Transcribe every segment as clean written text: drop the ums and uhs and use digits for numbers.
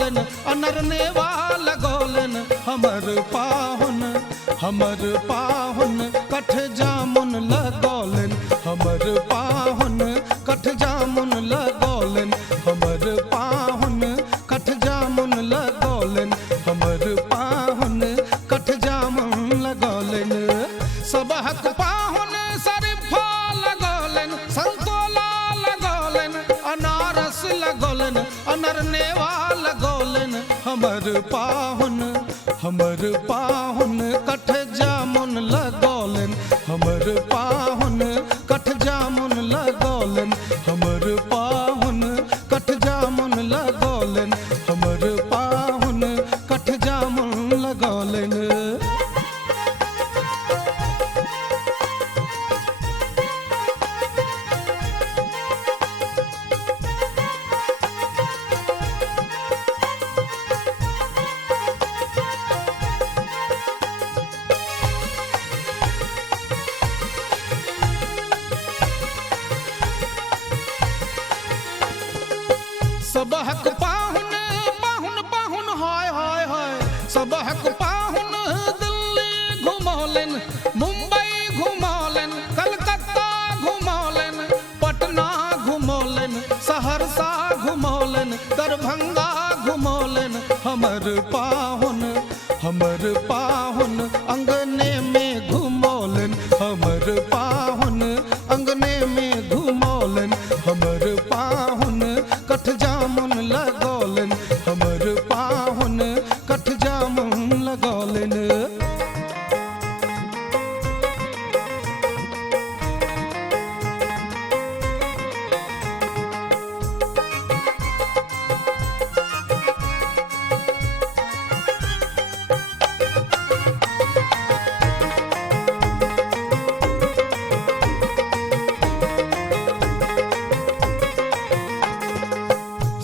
लगौलन अनरनेवा लगौलन हमर पाहुन कठ जामुन लगौलन हमर पाहुन कठ जामुन लगौलन हमर पाहुन कठ जामुन लगौलन हमर पाहुन कठ जामुन लगौलन सबहक पाहुन शरीफा लगौलन संतोला लगौलन अनारस लगौलन अनरनेवा लगौलन हमर पाहुन कठ जामुन लगौलन हमर पाहुन कठ जामुन लगौलन हमर पाहुन कठ जामुन लगौलन हमर पाहुन कठ जामुन लगौलन सबहक पाहुन पाहुन पाहुन हाय हाय हाय सबहक पाहुन दिल्ली घुमौलन मुंबई घुमौलन कलकत्ता घुमौलन पटना घुमौलन सहरसा घुमौलन दरभंगा घुमौलन हमर पाहुन अंगने में घुमौलन हमर पाहुन अंगने में घुमौलन हमर पाहुन कठ जामुन लगौलन हमर पाहुन कठ जामुन लगौलन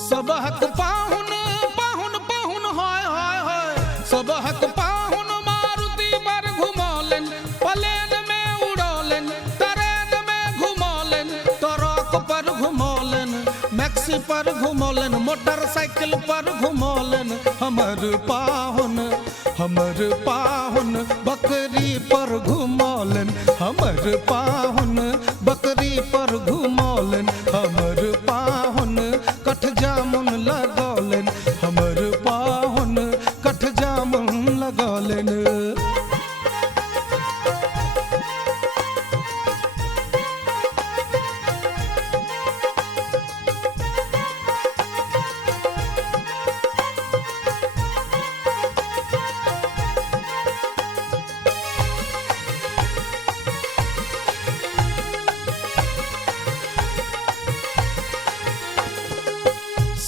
सबहक पाहुन पाहुन पाहुन हाय हाय हाय सबहक पाहुन मारुति पर घुमौलन प्लेन में उड़ौलन ट्रेन में घुमौलन ट्रक पर घुमौलन मैक्सी पर घुमौलन मोटरसाइकिल पर घुमौलन हमर पाहुन बकरी पर घुमौलन हमर पाहुन बकरी पर घुमौलन हमर पाहुन कठ जामुन लगौलन हमर पाहुन कठ जामुन लगौलन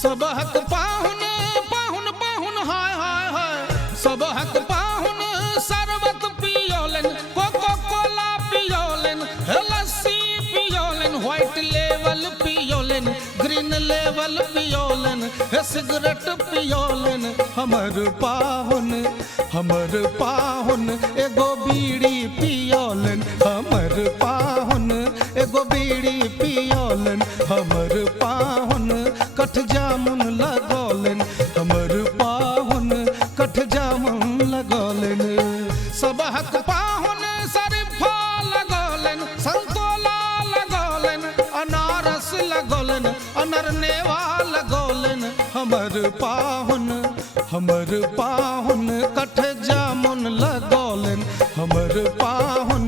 सबहक पाहुन पाहुन पाहुन हाय हाय हाय सबहक पाहुन शरबत पियोलन कोको कोला पियोलन लस्सी पियोलन व्हाइट लेवल पियोलन ग्रीन लेवल पियोलन सिगरेट पियोलन हमर पाहुन एगो बीड़ी पियोलन हमर पाहुन एगो बीड़ी पियोलन हमर पाहुन कठ जामुन लगौलन हमर पाहुन कठ जामुन लगौलन सबहक पाहुन शरीफा लगौलन संतोला लगौलन अनारस लगौलन अनरनेवा लगौलन हमर पाहुन कठ जामुन लगौलन हमर पाहुन